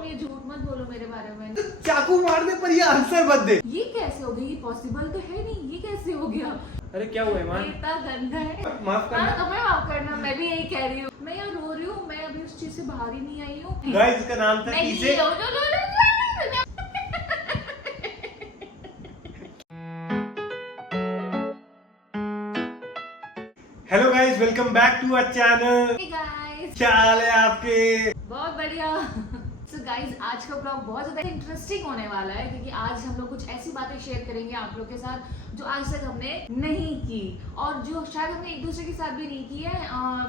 तुम ये झूठ मत बोलो मेरे बारे में। चाकू मारने पर ये आंसर मत दे। ये कैसे हो गया? ये पॉसिबल तो है नहीं, ये कैसे हो गया? अरे क्या हुआ ईमान? इतना गंदा है। माफ करना। तुम्हें माफ करना, मैं भी यही कह रही हूँ। मैं यहाँ रो रही हूँ, मैं अभी उस चीज से बाहर ही नहीं आई हूँ। गाइस इसका नाम था कीसे। Hello guys, welcome back to our channel. Guys क्या हाल है आपके? बहुत बढ़िया। सो गाइस आज का ब्लॉग बहुत ज्यादा इंटरेस्टिंग होने वाला है क्योंकि आज हम लोग कुछ ऐसी बातें शेयर करेंगे आप लोग के साथ जो आज तक हमने नहीं की और जो शायद हमने एक दूसरे के साथ भी नहीं की है।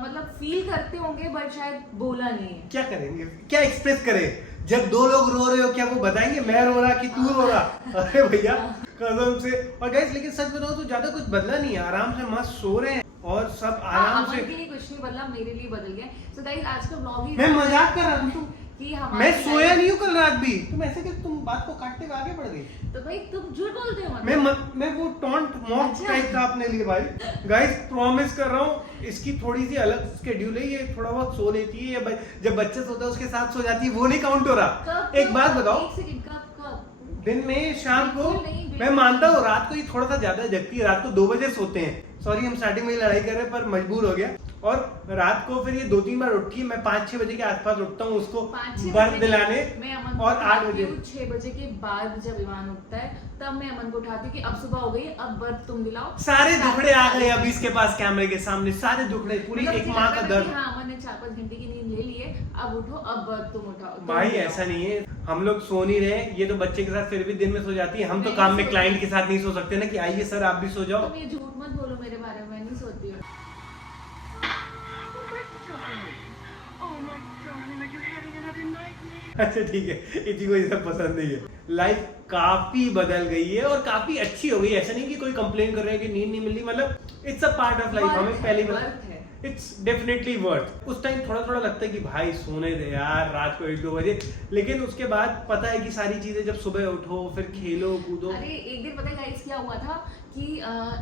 मतलब फील करते होंगे बट शायद बोला नहीं है। क्या करेंगे, क्या एक्सप्रेस करें? जब दो लोग रो रहे हो क्या वो बताएंगे मैं रो रहा कि तू रो रहा? अरे भैया कसम से। और गाइस लेकिन सच बताओ तो ज्यादा कुछ बदला नहीं है, आराम से मस्त सो रहे हैं और सब आराम से। के लिए कुछ नहीं बदला, मेरे लिए बदल गया। सो गाइस आज का ब्लॉग ही मैं मजाक कर रहा हूँ कि मैं सोया नहीं हूँ कल रात भी। तुम ऐसे कि तुम बात को काटते हुए आगे बढ़ गई। तो भाई तुम झूठ बोलते हो। मैं वो टॉन्ट मॉक टाइप था अपने लिए भाई। गाइस प्रॉमिस कर रहा हूँ इसकी थोड़ी सी अलग स्केड्यूल है। ये थोड़ा बहुत सो लेती है या जब बच्चे सोता है उसके साथ सो जाती है, वो नहीं काउंट हो रहा। एक बात बताओ, दिन में शाम को मैं मानता हूँ रात को ये थोड़ा सा ज्यादा जगती है। रात को 2 बजे सोते हैं। सॉरी हम स्टार्टिंग में लड़ाई कर रहे हैं पर मजबूर हो गया। और रात को फिर ये 2-3 बार उठती है। मैं 5-6 बजे के आसपास उठता हूँ उसको बर्फ दिलाने। और 8 बजे 6 बजे के बाद जब ईमान उठता है तब मैं अमन को उठाती हूँ कि अब सुबह हो गई, अब बर्फ तुम दिलाओ। सारे दुखड़े आ गए अभी इसके पास कैमरे के सामने, सारे दुखड़े, पूरी एक माँ का दर्द। हाँ अमन ने 4-5 घंटे की नींद ले ली है, अब उठो, अब बर्फ तुम उठाओ। भाई ऐसा नहीं है, हम लोग सो नहीं रहे। ये तो बच्चे के साथ फिर भी दिन में सो जाती है। हम तो काम में क्लाइंट के साथ नहीं सो सकते ना कि आइए सर आप भी सो जाओ। तुम ये झूठ मत बोलो मेरे बारे में, नहीं सोती हूँ। अच्छा ठीक है, इसी को ये सब पसंद नहीं है। लाइफ काफी बदल गई है और काफी अच्छी हो गई। ऐसा नहीं कि कोई कंप्लेन कर रहे हैं कि नींद नहीं मिल रही, मतलब it's a part of life. हमें पहली बार इट्स डेफिनेटली वर्थ। उस टाइम थोड़ा थोड़ा लगता है कि भाई सोने दे यार रात को 1-2 बजे, लेकिन उसके बाद पता है कि सारी चीजें जब सुबह उठो फिर खेलो कूदो। अरे एक दिन पता है गाइस क्या हुआ था कि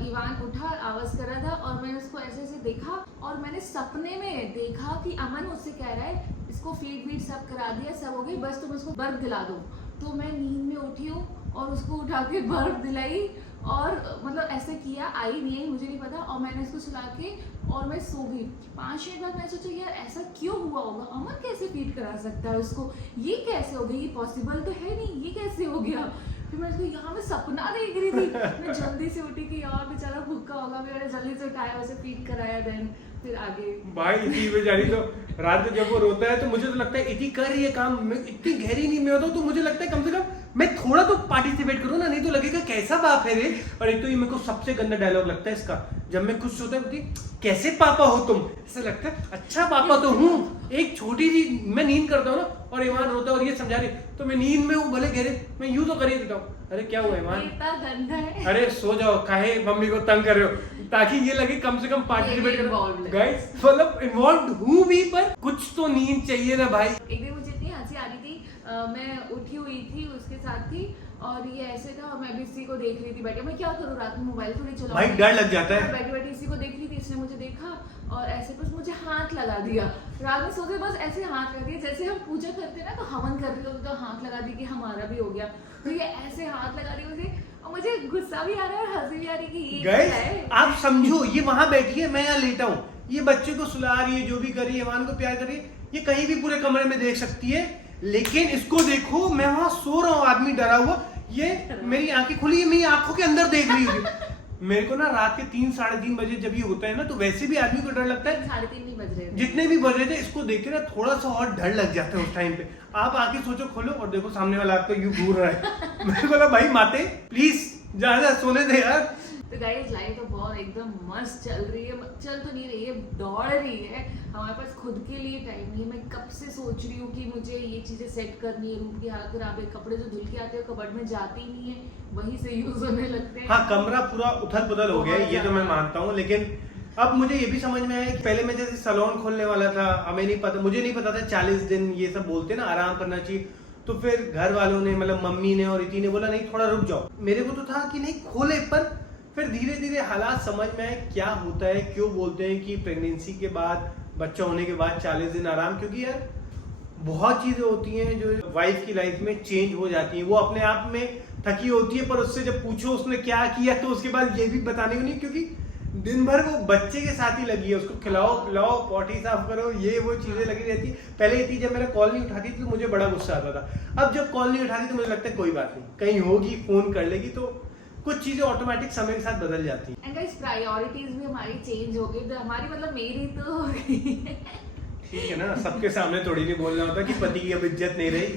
ईवान उठा, आवाज कर रहा था और मैंने उसको ऐसे ऐसे देखा और मैंने सपने में देखा कि अमन मुझसे कह रहा है इसको फीड वीड सब करा दिया, सब हो गई, बस तुम उसको बर्फ दिला दो। तो मैं नींद में उठी हूँ और उसको उठा के बर्फ दिलाई और मतलब ऐसे किया, आई नहीं आई मुझे नहीं पता, और मैंने उसको सुला के और मैं सो गई। 5 मिनट बाद मैं सोचा यार ऐसा क्यों हुआ होगा, अमन कैसे फीड करा सकता है उसको, ये कैसे हो गया, ये पॉसिबल तो है नहीं, ये कैसे हो गया। फिर मैं उसको यहाँ में सपना देख रही थी। मैं जल्दी से उठी कि यार बेचारा भूखा होगा, मैंने जल्दी से उठाया, उसे फीड कराया, देन फिर आगे। भाई इतनी बेचारी तो रात में जब वो रोता है तो मुझे तो लगता है इतनी कर रही है काम, मैं इतनी गहरी नींद में होता हूँ तो मुझे लगता है कम से कम मैं थोड़ा तो पार्टिसिपेट करूँ ना, नहीं तो लगेगा कैसा बाप है रे। और एक तो ये मेरे को सबसे गंदा डायलॉग लगता है इसका, जब मैं खुश होता है कैसे पापा हो तुम, ऐसा लगता है अच्छा पापा तो हूँ। एक छोटी सी मैं नींद करता हूँ ना और ईमान रोता है और ये समझा रही तो मैं नींद में हूँ, भले गहरे मैं यूं तो कर ही देता हूँ। अरे क्या हुआ ईमान? इतना गंदा है। अरे सो जाओ, काहे मम्मी को तंग कर रहे हो, ताकि ये लगे कम से कम पार्टिसिपेट करो। गाइस मतलब इन्वॉल्व हूँ भी पर कुछ तो नींद चाहिए ना भाई। एक दिन मुझे इतनी हंसी आ रही थी, मैं उठी हुई थी उसके साथ थी और ये ऐसे था और मैं भी इसी को देख रही थी बैठे। मैं क्या करूँ रात में मोबाइल थोड़ी चलाऊं, भाई डर लग जाता है। बैठी बैठी इसी को देख रही थी, इसने मुझे देखा और ऐसे बस मुझे हाथ लगा दिया। रात में सोते बस ऐसे हाथ लगा दिया, जैसे हम पूजा करते हैं ना तो हवन कर रहे होते तो हाथ लगा दी कि हमारा भी हो गया, तो ये ऐसे हाथ लगा रही मुझे और मुझे गुस्सा भी आ रहा है और हंसी भी आ रही कि ये क्या है। आप समझो ये वहां बैठी है, मैं यहाँ लेटा हूँ, ये बच्चे को सुला रही है, जो भी कर रही है, ईमान को प्यार कर रही है, ये कहीं भी पूरे कमरे में देख सकती है। लेकिन इसको देखो मैं वहां सो रहा हूँ आदमी डरा हुआ, ये मेरी आंखें खुली है, मेरी आंखों के अंदर देख रही है। मेरे को ना रात के 3-3:30 बजे जब ये होता है ना तो वैसे भी आदमी को डर लगता है। 3:30 नहीं बज रहे, जितने जितने भी बज रहे थे इसको देख के ना थोड़ा सा और डर लग जाता है उस टाइम पे। आप आके सोचो, खोलो और देखो सामने वाला आपको यूं घूर रहा है। मैंने बोला भाई माते प्लीज जा सोने दे यार। तो गाइस लाइफ तो बहुत एकदम मस्त चल रही है, चल तो नहीं रही है, दौड़ रही है। हमारे पास खुद के लिए टाइम नहीं है। मैं कब से सोच रही हूँ कि मुझे ये चीजें सेट करनी है, रूम की हालत खराब है, कपड़े जो धुल के आते हैं कबर्ड में जाते ही नहीं है, वहीं से यूज होने लगते हैं। हाँ कमरा पूरा उथल पुथल हो गया है, ये तो मैं मानता हूँ। लेकिन अब मुझे ये भी समझ में आया कि पहले मैं जैसे सैलून खोलने वाला था, हमें नहीं पता, मुझे नहीं पता था 40 दिन ये सब बोलते ना आराम करना चाहिए। तो फिर घर वालों ने मतलब मम्मी ने और इति ने बोला नहीं थोड़ा रुक जाओ। मेरे को तो था कि नहीं खोले, पर फिर धीरे धीरे हालात समझ में आए क्या होता है, क्यों बोलते हैं कि प्रेगनेंसी के बाद, बच्चा होने के बाद 40 दिन आराम। क्योंकि यार बहुत चीजें होती हैं जो वाइफ की लाइफ में चेंज हो जाती हैं। वो अपने आप में थकी होती है, पर उससे जब पूछो उसने क्या किया तो उसके बाद ये भी बताने को नहीं, क्योंकि दिन भर वो बच्चे के साथ ही लगी है। उसको खिलाओ पिलाओ, पॉटी साफ करो, ये वो चीजें लगी रहती है। पहले ये थी जब मेरा कॉल नहीं उठाती थी तो मुझे बड़ा गुस्सा आता था। अब जब कॉल नहीं उठाती तो मुझे लगता है कोई बात नहीं, कहीं होगी, फोन कर लेगी। तो कुछ चीजें ऑटोमेटिक समय के साथ बदल जाती हैं। एंड गाइस प्रायोरिटीज भी हमारी चेंज हो गई, तो हमारी मतलब मेरी तो हो गई ठीक है ना, सबके सामने थोड़ी नहीं बोलना होता कि पति की अब इज्जत नहीं रही।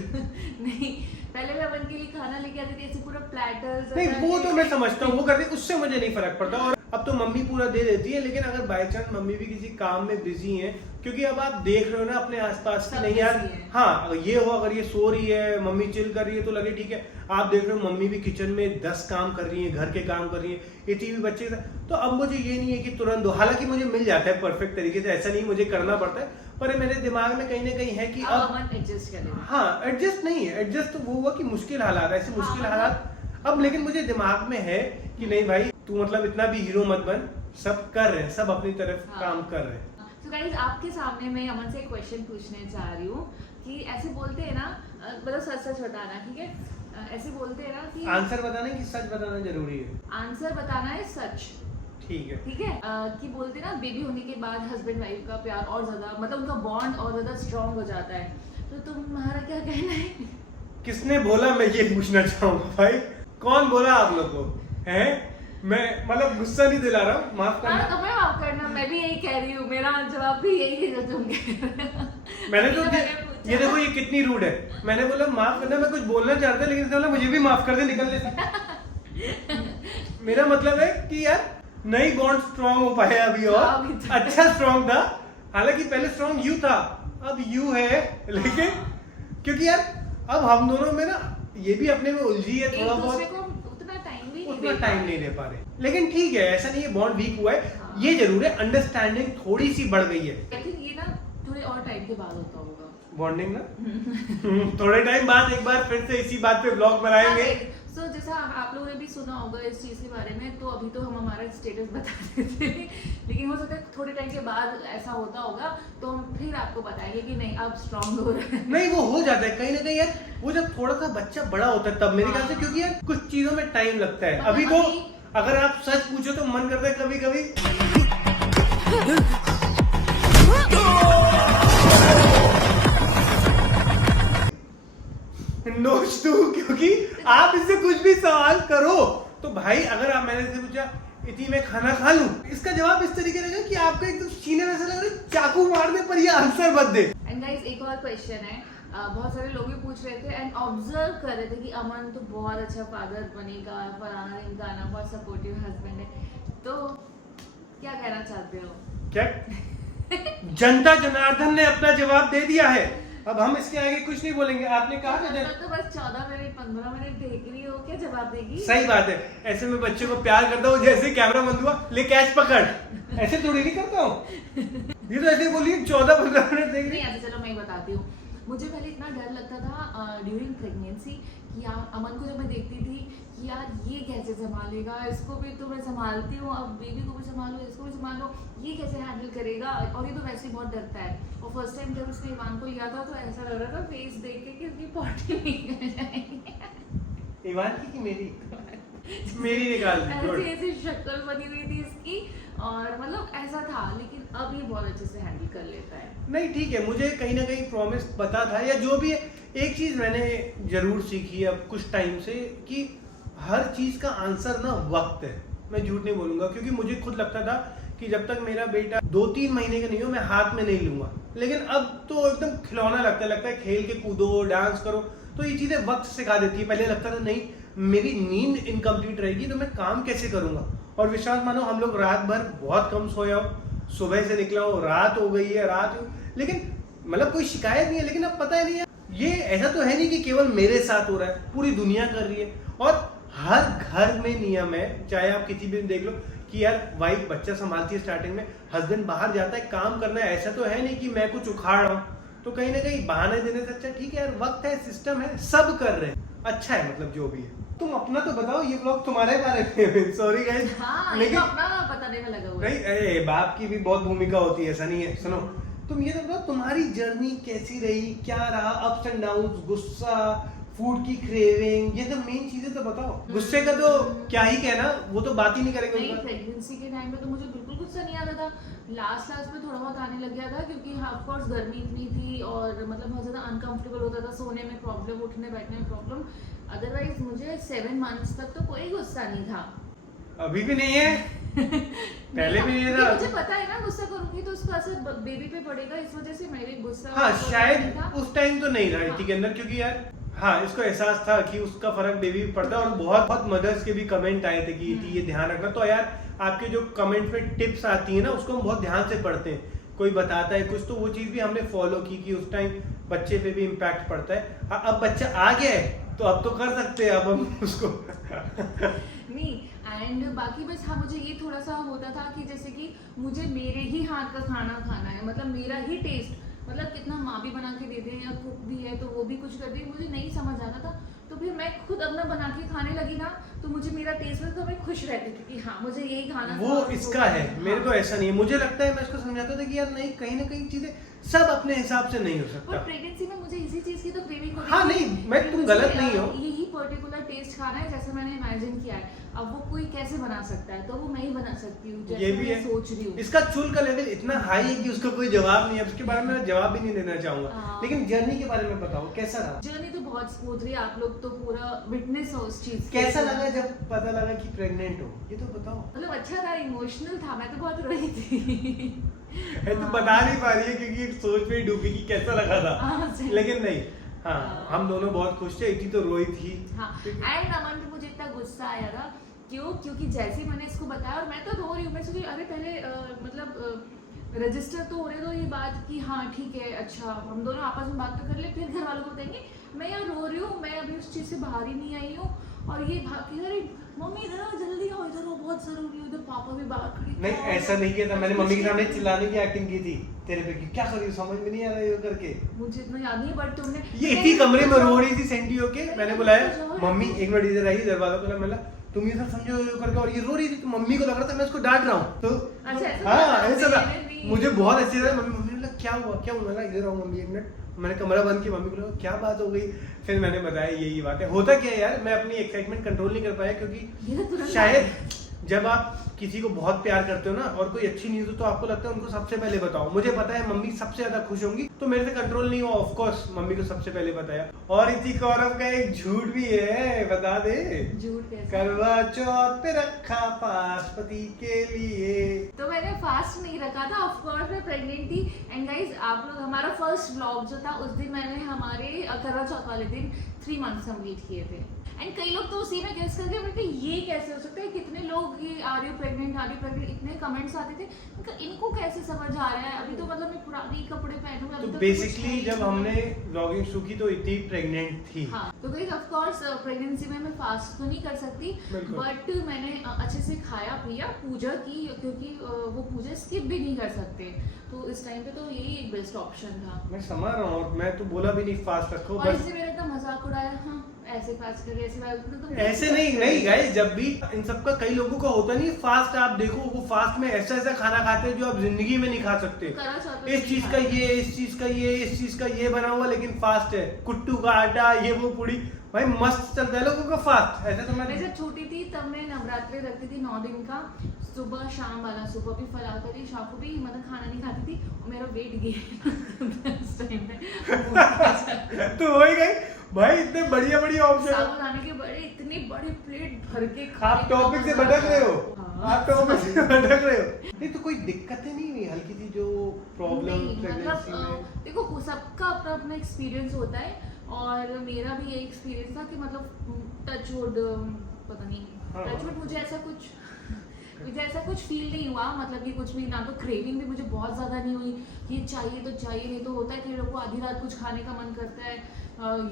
नहीं, पहले मैं अपन के लिए खाना लेके आती थी, ऐसे पूरा प्लेटर्स। नहीं वो तो मैं समझता हूँ, वो करती, उससे मुझे नहीं फर्क पड़ता। और अब तो मम्मी पूरा दे देती है, लेकिन अगर बाय चांस मम्मी भी किसी काम में बिजी है, क्योंकि अब आप देख रहे हो ना अपने आसपास की, नहीं यार हाँ ये हो, अगर ये सो रही है, मम्मी चिल कर रही है तो लगे ठीक है। आप देख रहे हो मम्मी भी किचन में 10 काम कर रही है, घर के काम कर रही है, ये टीवी बच्चे का, तो अब मुझे ये नहीं है कि तुरंत दो। हालांकि मुझे मिल जाता है परफेक्ट तरीके से, ऐसा नहीं मुझे करना पड़ता है, पर मेरे दिमाग में कहीं ना कहीं है कि अब एडजस्ट करें। हाँ एडजस्ट नहीं है, एडजस्ट तो वो हुआ कि मुश्किल हालात, ऐसे मुश्किल हालात अब, लेकिन मुझे दिमाग में है कि नहीं भाई तू मतलब इतना भी हीरो मत बन, सब कर रहे हैं, सब अपनी तरफ काम कर रहे हैं। तो गाइस आपके सामने मैं अमन से एक क्वेश्चन पूछने चाह रही हूँ कि ऐसे बोलते हैं ना, मतलब सच सच बताना, ठीक है? ऐसे बोलते हैं ना कि आंसर बताना है कि सच बताना जरूरी है? आंसर बताना है सच, ठीक है। ठीक है? कि बोलते हैं ना बेबी होने के बाद हस्बैंड वाइफ का प्यार और ज्यादा, मतलब उनका बॉन्ड और ज्यादा स्ट्रांग हो जाता है। तो तुम्हारा क्या कहना है? किसने बोला, मैं ये पूछना चाहूंगा भाई, कौन बोला आप लोग को? हैं मैं मतलब गुस्सा नहीं दिला रहा हूँ, माफ करना। तो मैं माफ करना, मैं भी यही कह रही हूँ, मेरा जवाब भी यही है जो तुम कह रहे हो। मैंने तो ये देखो ये कितनी रूड है। मैंने बोला माफ करना, मैं कुछ बोलना चाहता, लेकिन इसने बोला मुझे भी माफ कर दे, निकलने से। मेरा मतलब है कि यार नई बॉन्ड स्ट्रांग हो पाया अभी, और अच्छा स्ट्रांग था। हालांकि पहले स्ट्रांग यू था, अब यू है, लेकिन क्योंकि यार अब हम दोनों में ना ये भी अपने में उलझी है थोड़ा बहुत, उतना टाइम नहीं दे पा रहे। लेकिन ठीक है, ऐसा नहीं है बॉन्ड वीक हुआ है, ये जरूर है अंडरस्टैंडिंग थोड़ी सी बढ़ गई है। आई थिंक ये ना थोड़े और टाइम के बाद होता होगा बॉन्डिंग ना। थोड़े टाइम बाद एक बार फिर से इसी बात पे ब्लॉग बनाएंगे। सो जैसा आप लोगों ने भी सुना होगा इस चीज के बारे में, तो अभी तो हम हमारा स्टेटस बता देते हैं, लेकिन हो सकता है थोड़े टाइम के बाद ऐसा होता होगा, तो हम फिर आपको बताएंगे कि नहीं अब स्ट्रांग हो रहा है। नहीं वो हो जाता है कहीं ना कहीं यार, वो जब थोड़ा सा बच्चा बड़ा होता है तब, मेरे ख्याल से, क्योंकि यार कुछ चीजों में टाइम लगता है। अभी तो अगर आप सच पूछो तो मन करता है कभी कभी नोच दूं, क्योंकि आप इससे कुछ भी सवाल करो तो भाई, अगर आप मैंने से पूछा इतनी मैं खाना खा लूं, इसका जवाब इस तरीके रहेगा कि आपको एकदम सीने में से लग रहा है चाकू मारने पर ये आंसर मत दे। एंड गाइस एक और क्वेश्चन है, बहुत सारे लोग भी पूछ रहे थे एंड ऑब्जर्व कर रहे थे कि अमन तो बहुत अच्छा फादर बनेगा, फलाना ढिमकाना, बहुत सपोर्टिव हस्बैंड है, तो क्या कहना चाहते हो? क्या जनता जनार्दन ने अपना जवाब दे दिया है, अब हम इसके आगे कुछ नहीं बोलेंगे। आपने कहा था तो बस 14 मिनट 15 मिनट देख रही हो, क्या जवाब देगी? सही बात है, ऐसे में बच्चे को प्यार करता हूँ, जैसे कैमरा बंद हुआ ले कैच पकड़, ऐसे थोड़ी नहीं करता हूँ। ये तो ऐसे बोलिए 14-15 मिनट देख रही है। अच्छा चलो मैं बताती हूँ। मुझे पहले इतना डर लगता था ड्यूरिंग प्रेगनेंसी कि यार अमन को जब मैं देखती थी कि यार ये कैसे संभालेगा, इसको भी तो मैं संभालती हूँ, अब बेबी को भी संभालो, इसको भी संभालो, ये कैसे हैंडल करेगा, और ये तो वैसे ही बहुत डरता है। और फर्स्ट टाइम जब उसने इवान को लिया था तो ऐसा लग रहा था फेस देख के कि उसकी पॉटी निकल जाएगी। इवान की मेरी मेरी निकाल दी, ऐसी शक्ल बनी हुई थी इसकी, और मतलब ऐसा था, लेकिन अब ये बहुत अच्छे से हैंडल कर लेता है। नहीं ठीक है, मुझे कहीं ना कहीं प्रॉमिस पता था, या जो भी है। एक चीज मैंने जरूर सीखी अब कुछ टाइम से कि हर चीज का आंसर ना वक्त है। मैं झूठ नहीं बोलूंगा, क्योंकि मुझे खुद लगता था कि जब तक मेरा बेटा 2-3 महीने का नहीं हो मैं हाथ में नहीं लूंगा, लेकिन अब तो एकदम खिलौना लगता है खेल के कूदो, डांस करो, तो ये चीजें वक्त सिखा देती है। पहले लगता था नहीं मेरी नींद इनकम्प्लीट रहेगी तो मैं काम कैसे करूंगा, और विश्वास मानो हम लोग रात भर बहुत कम सोया हो, सुबह से निकला हो, रात हो गई है, लेकिन मतलब कोई शिकायत नहीं है। लेकिन अब पता ही नहीं है, ये ऐसा तो है नहीं कि केवल मेरे साथ हो रहा है, पूरी दुनिया कर रही है, और हर घर में नियम है, चाहे आप किसी भी देख लो कि यार वाइफ बच्चा संभालती है स्टार्टिंग में, हस्बैंड बाहर जाता है काम करना है, ऐसा तो है नहीं कि मैं कुछ उखाड़ रहा हूँ। तो कहीं ना कहीं बहाने देने से अच्छा ठीक है यार, वक्त है, सिस्टम है, सब कर रहे हैं, अच्छा है, मतलब जो भी है। तुम अपना तो बताओ, ये ब्लॉग तुम्हारे बारे में। सॉरी गाइस, हाँ, लेकिन तो अपना बताने में लगा हुआ है। नहीं, बाप की भी बहुत भूमिका होती है, ऐसा नहीं है। सुनो, तुम ये तो बताओ तुम्हारी जर्नी कैसी रही, क्या रहा, अप्स एंड डाउन्स, गुस्सा, फूड की क्रेविंग, ये तो मेन चीजें तो बताओ। गुस्से का तो क्या ही कहना, वो तो बात ही नहीं करेंगे। नहीं, प्रेगनेंसी के टाइम पे तो मुझे बिल्कुल गुस्सा नहीं आता था। लास्ट में थोड़ा बहुत आने लग गया था, क्योंकि ऑफ कोर्स गर्मी इतनी थी और मतलब बहुत ज़्यादा अनकंफर्टेबल होता था, सोने में प्रॉब्लम, उठने बैठने में प्रॉब्लम। अदरवाइज मुझे 7 मंथ्स तक तो कोई गुस्सा नहीं था। अभी भी नहीं है? पहले भी नहीं था। मुझे पता है ना गुस्सा करूंगी तो उसका असर बेबी पे पड़ेगा, इस वजह से मेरे गुस्सा। हाँ शायद था। उस टाइम तो नहीं था इति के अंदर, क्योंकि यार हाँ इसको एहसास था कि उसका फर्क बेबी पे पड़ता है। और बहुत बहुत मदर्स के भी कमेंट आए थे कि इति ये ध्यान रखना। तो यार आपके जो कमेंट में टिप्स आती है ना, उसको हम बहुत ध्यान से पढ़ते हैं। कोई बताता है कुछ तो वो चीज भी हमने फॉलो की कि उस टाइम बच्चे पे भी इम्पैक्ट पड़ता है। अब बच्चा आ गया है तो अब तो कर सकते हैं अब हम उसको। नहीं, एंड बाकी बस हाँ मुझे ये थोड़ा सा होता था कि जैसे कि मुझे मेरे ही हाथ का खाना खाना है, मतलब मेरा ही टेस्ट, मतलब कितना माँ भी बना के दे दे या कुक भी है तो वो भी कुछ कर दे, मुझे नहीं समझ आता था। तो फिर मैं खुद अपना बना के खाने लगी ना, तो मुझे मेरा टेस्ट में तो मैं खुश रहती थी कि हाँ मुझे यही खाना वो इसका है। मेरे को ऐसा नहीं है, मुझे लगता है मैं इसको समझाता था कि यार नहीं, कहीं ना कहीं चीजें सब अपने हिसाब से नहीं हो सकता। पर प्रेगनेंसी में मुझे इसी चीज की तो क्रेविंग होती हाँ नहीं, मैं तुम गलत नहीं हो। यही पर्टिकुलर टेस्ट खाना है जैसे मैंने इमेजिन किया है। अब वो कोई कैसे बना सकता है, तो वो मैं ही बना सकती हूँ जैसे ये भी मैं है। सोच रही हूँ। इसका चुल का लेवल इतना हाई है कि उसका कोई जवाब नहीं है। उसके बारे में मैं जवाब भी नहीं देना चाहूंगा। लेकिन जर्नी के बारे में बताओ, कैसा रहा? जर्नी तो बहुत स्मूथ रही, आप लोग तो पूरा विटनेस हो उस चीज की। कैसा लगा जब पता लगा कि प्रेग्नेंट हो, ये तो बताओ। मतलब अच्छा था, इमोशनल था, मैं तो बहुत रोई थी। है तो बता नहीं पा रही है क्योंकि एक सोच में ही डूबी कि कैसा लगा था। लेकिन नहीं, हाँ हम दोनों बहुत खुश थे। इति तो रोई थी। हाँ, एंड अमन पे मुझे इतना गुस्सा आया था क्योंकि जैसे ही मैंने इसको बताया और मैं तो रो रही हूँ, मैं सोची अरे पहले मतलब रजिस्टर तो हो रहे दो ये बात कि हाँ ठीक है, अच्छा हम दोनों आपस में बात तो कर ले, फिर घर वालों को बताएंगे। मैं यहाँ रो रही हूँ, मैं अभी उस चीज़ से बाहर ही नहीं आई हूँ और ये भाग के अरे मम्मी इधर आओ, जल्दी आओ, इधर आओ, बहुत जरूरी है। उधर पापा भी बाहर खड़े। नहीं ऐसा नहीं किया था मैंने, मम्मी के सामने चिल्लाने की एक्टिंग की थी तेरे पे कि क्या कर रही हो, समझ में नहीं आ रहा है करके। मुझे इतना याद नहीं है बट तुमने ये इतनी कमरे में रो रही थी सेंटी होके, मैंने बुलाया मम्मी एक मिनट इधर आई, दरवाजा खोला, तुम ये सब समझो करके, और ये रो रही थी तो मम्मी को लग रहा था मैं उसको डांट रहा हूँ। तो हाँ ऐसा था, मुझे बहुत अच्छे था। मम्मी ने क्या हुआ क्या हुआ, मैं इधर आओ मम्मी एक मिनट। मैंने कमरा बंद किया, मम्मी को लगा क्या बात हो गई। फिर मैंने बताया यही बात है। होता क्या है यार, मैं अपनी एक्साइटमेंट कंट्रोल नहीं कर पाया क्योंकि शायद जब आप किसी को बहुत प्यार करते हो ना और कोई अच्छी न्यूज़ हो तो आपको लगता है उनको सबसे पहले बताओ। मुझे पता है मम्मी सबसे ज्यादा खुश होंगी तो मेरे से कंट्रोल नहीं हुआ, ऑफ कोर्स मम्मी को सबसे पहले बताया। और इति कौरव का एक झूठ भी है, बता दे। झूठ कैसे? करवा चौथ पे रखा पास पति के लिए। तो मैंने फास्ट नहीं रखा था, ऑफ कोर्स मैं प्रेग्नेंट थी। एंड गाइस आप लोग, हमारा फर्स्ट व्लॉग जो था उस दिन मैंने हमारे करवा चौथ वाले दिन 3 मंथ्स कंप्लीट किए थे। एंड कई लोग तो उसी में गेस करके बोलते ये कैसे हो सकता है, कितने लोग ये आ रही हो प्रेग्नेंट, इतने कमेंट्स आते थे, इनको कैसे समझ आ रहा है, अभी तो मतलब मैं पुरानी कपड़े पहनूंगा। तो बेसिकली जब हमने व्लॉगिंग शुरू की तो इतनी प्रेग्नेंट थी। हाँ, तो गाइस ऑफ कोर्स प्रेगनेंसी में मैं फास्ट तो नहीं कर सकती, बट मैंने अच्छे से खाया पिया, पूजा की, क्योंकि वो पूजा स्किप भी नहीं कर सकते। तो इस टाइम पे तो यही एक बेस्ट ऑप्शन था। मैं समझ रहा हूँ और मैं तो बोला भी नहीं फास्ट रखो, और इससे मेरा इतना मजाक उड़ाया, हाँ ऐसे फास्ट कर, ऐसे तो ऐसे नहीं गाइस, जब भी इन सब का कई लोगों का होता नहीं फास्ट। आप देखो वो फास्ट में ऐसा ऐसा खाना खाते हैं जो आप जिंदगी में नहीं खा सकते। इस चीज का ये, इस चीज का ये, इस चीज का ये बना हुआ लेकिन फास्ट है। कुट्टू का आटा, ये वो पूड़ी, भाई मस्त चलता है लोगों का फास्ट। ऐसे तो मैं जब छोटी थी तब मैं नवरात्रि रखती थी 9 दिन का, सुबह शाम वाला, सुबह भी फलार करती, शाम को भी मतलब खाना नहीं खाती थी और मेरा वेट गेन तो हो ही गई भाई। इतने बढ़िया बढ़िया ऑप्शन, साबुदाने के बड़े, इतने बड़े प्लेट भर के आप टॉपिक से भटक रहे हो। आप टॉपिक से भटक रहे हो। नहीं तो कोई दिक्कतें नहीं हुई हल्की सी जो प्रॉब्लम प्रेगनेंसी में? देखो सबका अपना अपना एक्सपीरियंस होता है और मेरा भी ये एक्सपीरियंस था कि मतलब टचवुड, पता नहीं टचवुड मुझे ऐसा कुछ फील नहीं हुआ, मतलब कि कुछ भी ना, तो क्रेविंग भी मुझे बहुत ज़्यादा नहीं हुई, ये चाहिए तो चाहिए, नहीं तो होता है कई लोगों को आधी रात कुछ खाने का मन करता है,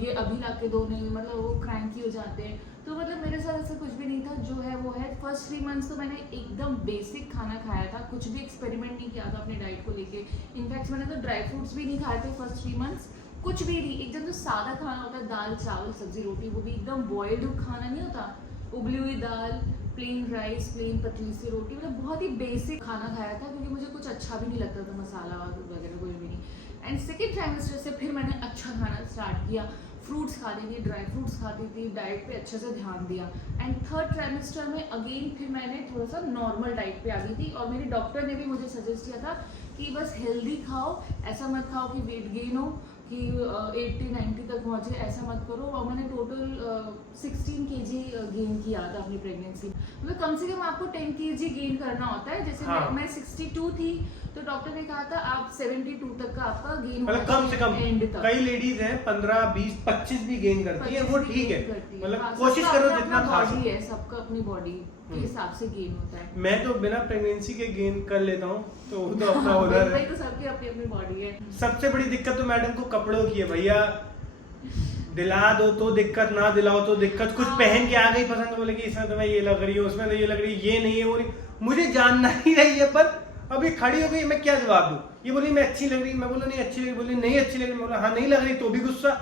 ये अभी ला के दो, नहीं मतलब वो क्रैंकी हो जाते हैं। तो मतलब मेरे साथ ऐसा कुछ भी नहीं था, जो है वो है। फर्स्ट 3 मंथ्स तो मैंने एकदम बेसिक खाना खाया था, कुछ भी एक्सपेरिमेंट नहीं किया था अपने डाइट को लेके। इनफैक्ट मैंने तो ड्राई फ्रूट्स भी नहीं खाए थे फर्स्ट 3 मंथ्स, कुछ भी नहीं। एकदम जो सादा खाना होता है, दाल चावल सब्जी रोटी, वो भी एकदम बॉइल्ड खाना नहीं होता, उबली हुई दाल, प्लेन राइस, प्लेन पतली सी रोटी, मतलब बहुत ही बेसिक खाना खाया था क्योंकि मुझे कुछ अच्छा भी नहीं लगता था, मसाला वगैरह कुछ भी नहीं। एंड सेकेंड ट्राइमेस्टर से फिर मैंने अच्छा खाना स्टार्ट किया, फ्रूट्स खाती थी, ड्राई फ्रूट्स खाती थी, डाइट पे अच्छे से ध्यान दिया। एंड थर्ड ट्राइमेस्टर में अगेन फिर मैंने थोड़ा सा नॉर्मल डाइट पे आ गई थी, और मेरे डॉक्टर ने भी मुझे सजेस्ट किया था कि बस हेल्दी खाओ, ऐसा मत खाओ कि वेट गेन हो, कि 80-90 तक पहुँचे, ऐसा मत करो। और मैंने टोटल 16 kg गेन किया था अपनी प्रेगनेंसी, मतलब कम से कम आपको 10 kg गेन करना होता है। जैसे हाँ। मैं 62 थी तो डॉक्टर ने कहा था आप 72 तक का आपका गेन मतलब कम से कम एंड तक। कई लेडीज हैं 15, 20, 25 भी गेन करती है, वो 25 ठीक है, गेन करती है। मतलब हाँ, कोशिश सबका करो अपना जितना अपना खा बॉडी सको। है, सबका अपनी बॉडी के हिसाब से गेन होता है। मैं तो बिना प्रेगनेंसी के गेन कर लेता हूँ, तो वो तो अपना उधर वही है। तो सबकी अपनी अपनी बॉडी है। सबसे बड़ी दिक्कत तो मैडम को कपड़ों की है भैया, दिला दो तो दिक्कत, ना दिलाओ तो दिक्कत। कुछ हाँ। पहन के आ गई पसंद, बोले कि इसमें तो मैं ये लग रही हूँ, उसमें तो ये लग रही है, ये नहीं है वो नहीं, मुझे जानना ही नहीं है। पर अभी खड़ी हो गई, मैं क्या जवाब दूं? ये बोली मैं अच्छी लग रही, मैं बोला नहीं अच्छी लग रही, बोली नहीं अच्छी लग रही, मैं बोला हाँ नहीं लग रही, तो भी गुस्सा।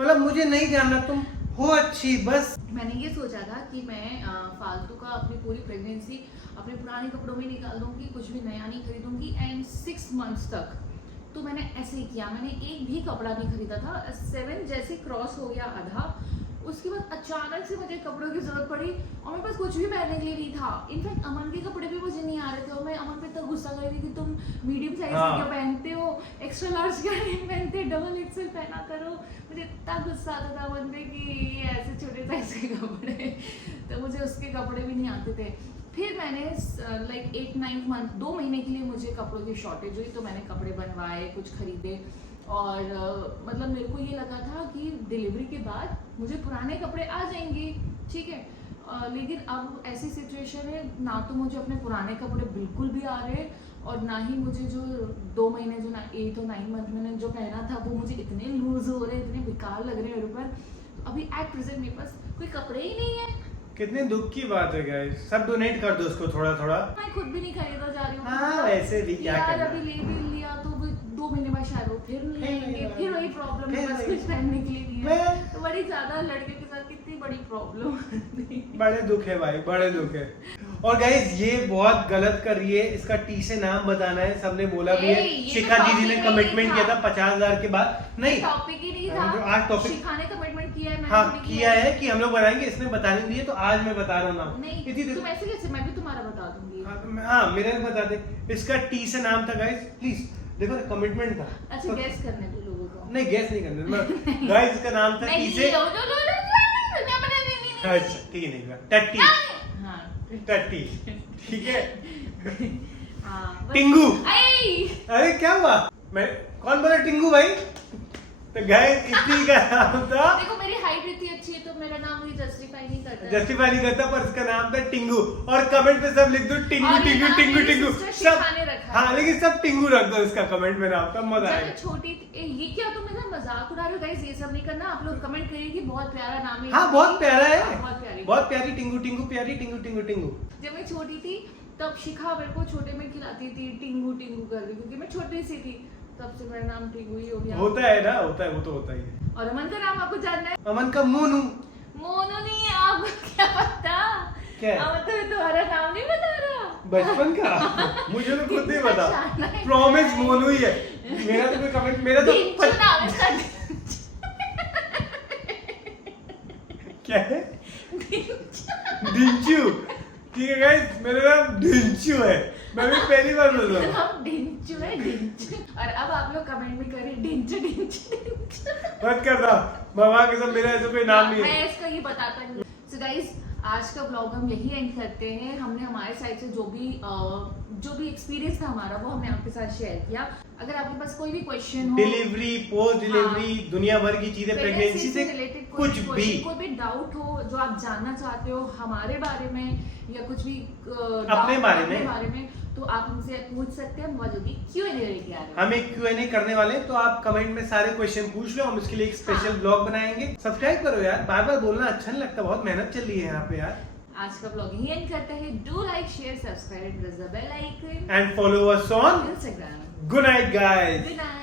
मतलब मुझे नहीं जानना, तुम हो अच्छी बस। मैंने ये सोचा था कि मैं फालतू का अपनी पूरी प्रेगनेंसी अपने पुराने कपड़ों में निकाल दूंगी, कुछ भी नया नहीं खरीदूंगी, एंड 6 months तक तो मैंने ऐसे ही किया। मैंने एक भी कपड़ा नहीं खरीदा था। 7 जैसे क्रॉस हो गया आधा, उसके बाद अचानक से मुझे कपड़ों की जरूरत पड़ी और मेरे पास कुछ भी पहनने के लिए नहीं था। इनफैक्ट अमन के कपड़े भी मुझे नहीं आ रहे थे और मैं अमन पे तो गुस्सा कर रही थी, तुम मीडियम साइज हाँ। क्यों पहनते हो, एक्स्ट्रा लार्ज क्यों नहीं पहनते, डबल एक्सेल पहना करो। मुझे इतना गुस्सा आता था अमन पे कि ये ऐसे छोटे साइज के कपड़े, तो मुझे उसके कपड़े भी नहीं आते थे। फिर मैंने लाइक 8-9 मंथ, 2 महीने के लिए मुझे कपड़ों की शॉर्टेज हुई, तो मैंने कपड़े बनवाए, कुछ खरीदे, और मतलब मेरे को ये लगा था कि डिलीवरी के बाद मुझे पुराने कपड़े आ जाएंगे, ठीक है। लेकिन अब ऐसी सिचुएशन है, ना तो मुझे अपने पुराने कपड़े बिल्कुल भी आ रहे और ना ही मुझे जो 2 महीने जो 8 और 9 मंथ मैंने जो पहना था वो मुझे इतने लूज हो रहे, इतने बेकार लग रहे हैं मेरे ऊपर। तो अभी एट प्रेजेंट मेरे पास कोई कपड़े ही नहीं है। कितने दुख की बात है गाइस, सब डोनेट कर दो उसको थोड़ा थोड़ा। मैं खुद भी नहीं खरीदा जा रही हूँ। हाँ, वैसे भी क्या यार करना। अभी ले भी लिया तो वो 2 महीने बाद शायद वो फिर लेंगे, फिर वही प्रॉब्लम है, फिर बस वही। कुछ पहनने के लिए नहीं है। मैं- तो बड़ी ज्यादा लड़के के साथ कितनी बड़ी प्रॉब्लम। बड़े दुख है भाई, बड़े दुख है। और गाइस ये बहुत गलत कर रही है, इसका टी से नाम बताना है, सबने बोला भी है। ये तो शिखा दीदी ने topic कमिटमेंट नहीं किया था था। 50,000 के बाद, नहीं टॉपिक ही नहीं जो था। आज topic- शिखा ने कमिटमेंट किया है, मैंने हाँ थोड़ी किया है कि हम लोग बनाएंगे, इसने बता नहीं दिए, तो आज मैं बता रहा हूँ नाम। नहीं, इतनी देर- तुम ऐसे कैसे, मैं भी तुम्हारा बता दूंगी। हाँ, तो हाँ मेरा भी बता दे। इसका टी से नाम था गाइस, प्लीज देखो कमिटमेंट था। अच्छा तो- गैस करने दो लोगों को। नहीं गैस नहीं करना गाइस, इसका नाम था टी से। अच्छा ठीक है, नहीं टट्टी, हाँ टट्टी, ठीक है। हाँ, बस- टिंगू। आई! अरे क्या हुआ, मैं कौन बोला टिंगू भाई? तो गाइस इसी का नाम था, देखो मेरी हाइट इतनी अच्छी है तो मेरा नाम भी जस्टिफाई नहीं करता है। जस्टिफाई नहीं करता, पर इसका नाम था टिंगू। और कमेंट पे सब लिख दो टिंगू और ये टिंगू नाम टिंगू मेरी टिंगू sister सब। शिखा ने रखा है। हाँ लेकिन सब टिंगू रख दो इसका कमेंट में नाम, तब मजा जब आएगा। मैं छोटी ये क्या तुम मेरा मजाक उड़ा रहे हो गाइस, ये सब नहीं करना। आप लोग कमेंट करिए कि बहुत प्यारा नाम है। हाँ बहुत प्यारा है, बहुत प्यारी, बहुत प्यारी टिंगू टिंगू, प्यारी टिंगू टिंगू टिंगू। जब मैं छोटी थी तब शिखा मेरे को छोटे में खिलाती थी, टिंगू टिंगू कर रही, क्योंकि मैं छोटी सी थी, तब से मेरा नाम टिंगू ही हो गया। होता है ना, होता है, वो तो होता ही है। और अमन का नाम आपको जानना है? अमन का मोनू। मोनू नहीं है, आपको क्या पता? क्या है? अमन तो तुम्हारा नाम नहीं बता रहा। बचपन का मुझे तो खुद नहीं पता, शाना है। प्रॉमिस मोनू ही है मेरा। तो कोई कमेंट, मेरा तो डिंचू नाम है इसका। क्या है, डिंचू। ठीक है गाइस, मेरा नाम डिंचू है, मैं भी पहली बार बोल रहा हूँ। नाम डिंचू है, डिंचू। और अब आप लोग कमेंट में करिए डिंचू डिंचू डिंचू। मत करना बाबा के सब, मेरा ऐसा कोई नाम नहीं है। मैं इसका ही बताता नहीं। सो गाइस आज का ब्लॉग हम यही एंड करते हैं। हमने हमारे साइड से जो भी एक्सपीरियंस था हमारा वो हमने आपके साथ शेयर किया। अगर आपके पास कोई भी क्वेश्चन हो, डिलीवरी, पोस्ट डिलीवरी, दुनिया भर की चीजें, प्रेगनेंसी से रिलेटेड कुछ भी, कोई भी डाउट हो जो आप जानना चाहते हो हमारे बारे में या कुछ भी अपने बारे में, तो आप हमसे पूछ सकते हैं। बहुत जल्दी Q&A लेके आ रहे हैं। हम एक Q&A करने वाले हैं, तो आप कमेंट में सारे क्वेश्चन पूछ लो, हम इसके लिए एक स्पेशल ब्लॉग बनाएंगे। सब्सक्राइब करो यार, बार बार बोलना अच्छा नहीं लगता, बहुत मेहनत चल रही है यहाँ पे यार। आज का ब्लॉग यही एंड करते हैं। Do like, share, subscribe and press the bell icon and follow us on Instagram. Good night guys. Good night.